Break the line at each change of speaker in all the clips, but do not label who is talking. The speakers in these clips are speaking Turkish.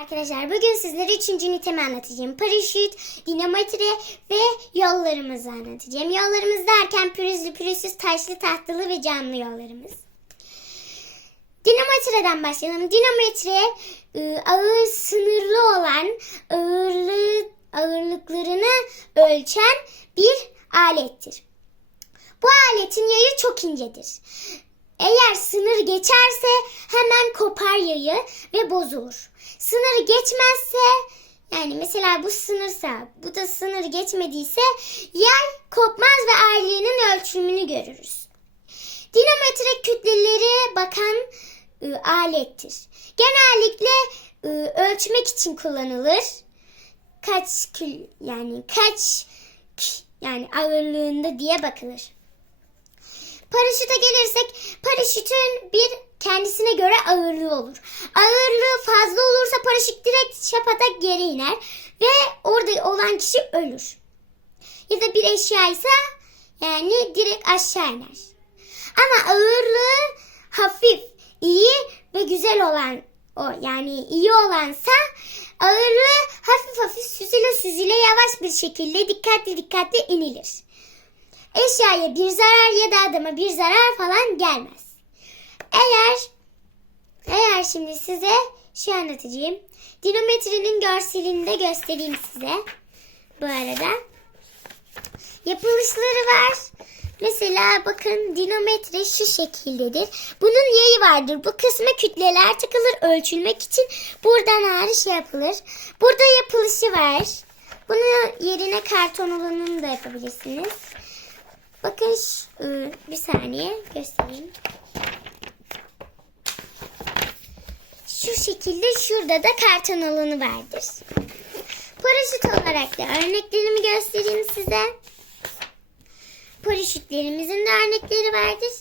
Arkadaşlar bugün sizlere üçüncü ünitemi anlatacağım. Paraşüt, dinamometre ve yollarımızı anlatacağım. Yollarımız derken pürüzlü, pürüzsüz, taşlı, tahtalı ve camlı yollarımız. Dinamometreden başlayalım. Dinamometre e, ağır sınırlı olan ağırlığı, ağırlıklarını ölçen bir alettir. Bu aletin yayı çok incedir. Eğer sınır geçerse hemen kopar yayı ve bozulur. Sınır geçmezse yani mesela bu sınırsa bu da sınır geçmediyse yay kopmaz ve ağırlığının ölçümünü görürüz. Dinamometre kütlelere bakan ı, alettir. Genellikle ı, ölçmek için kullanılır. Kaç kil yani kaç yani ağırlığında diye bakılır. Paraşüte gelirsek paraşütün bir kendisine göre ağırlığı olur. Ağırlığı fazla olursa paraşüt direkt şapatak geri iner ve orada olan kişi ölür. Ya da bir eşyaysa yani direkt aşağı iner. Ama ağırlığı hafif, iyi ve güzel olan o yani iyi olansa ağırlığı hafif hafif süzüle süzüle yavaş bir şekilde dikkatli dikkatli inilir. Eşyaya bir zarar ya da adama bir zarar falan gelmez. Eğer eğer şimdi size şey anlatacağım. Dinometrenin görselini de göstereyim size. Bu arada. Yapılışları var. Mesela bakın dinometre şu şekildedir. Bunun yayı vardır. Bu kısma kütleler takılır ölçülmek için. Buradan ağrı şey yapılır. Burada yapılışı var. Bunu yerine karton olanını da yapabilirsiniz. Bakın ıı, bir saniye göstereyim. Şu şekilde şurada da karton alanı vardır. Paraşüt olarak da örneklerimi göstereyim size. Paraşütlerimizin de örnekleri vardır.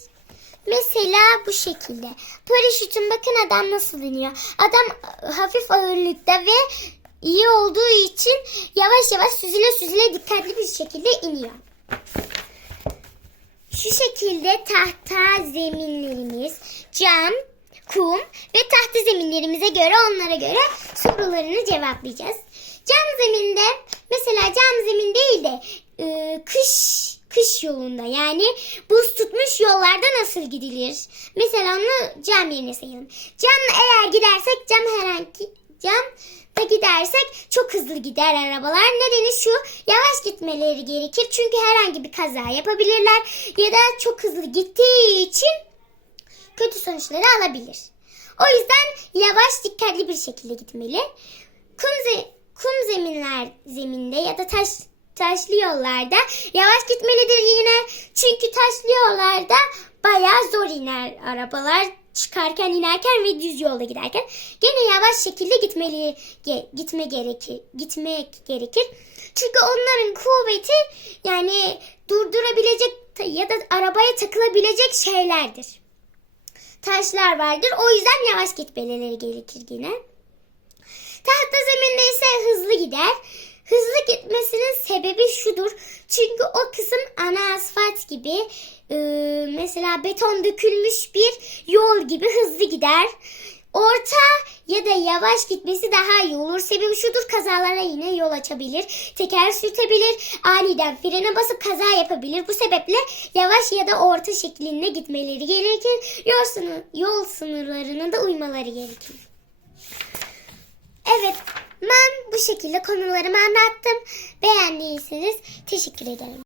Mesela bu şekilde. Paraşütün bakın adam nasıl iniyor. Adam hafif ağırlıkta ve iyi olduğu için yavaş yavaş süzüle süzüle dikkatli bir şekilde iniyor. Şu şekilde tahta zeminlerimiz, cam, kum ve tahta zeminlerimize göre onlara göre sorularını cevaplayacağız. Cam zeminde mesela cam zemin değil de e, kış kış yolunda yani buz tutmuş yollarda nasıl gidilir? Mesela onu cam yerine sayalım. Camla eğer gidersek cam herhangi cam da gidersek çok hızlı gider arabalar. Nedeni şu yavaş gitmeleri gerekir. Çünkü herhangi bir kaza yapabilirler ya da çok hızlı gittiği için kötü sonuçları alabilir. O yüzden yavaş dikkatli bir şekilde gitmeli. Kum, ze- kum zeminler zeminde ya da taş taşlı yollarda yavaş gitmelidir yine. Çünkü taşlı yollarda bayağı zor iner arabalar çıkarken inerken ve düz yolda giderken gene yavaş şekilde gitmeli ge- gitme gerekir gitmek gerekir. Çünkü onların kuvveti yani durdurabilecek ya da arabaya takılabilecek şeylerdir. Taşlar vardır. O yüzden yavaş gitmeleri gerekir yine. Tahta zeminde ise hızlı gider. Hızlı gitmesinin sebebi şudur. Çünkü o kısım ana asfalt gibi e, mesela beton dökülmüş bir yol gibi hızlı gider. Orta ya da yavaş gitmesi daha iyi olur. Sebebi şudur kazalara yine yol açabilir. Teker sürtebilir. Aniden frene basıp kaza yapabilir. Bu sebeple yavaş ya da orta şeklinde gitmeleri gerekir. Yol, sınır, yol sınırlarına da uymaları gerekir. Evet ben bu şekilde konularımı anlattım. Beğendiyseniz teşekkür ederim.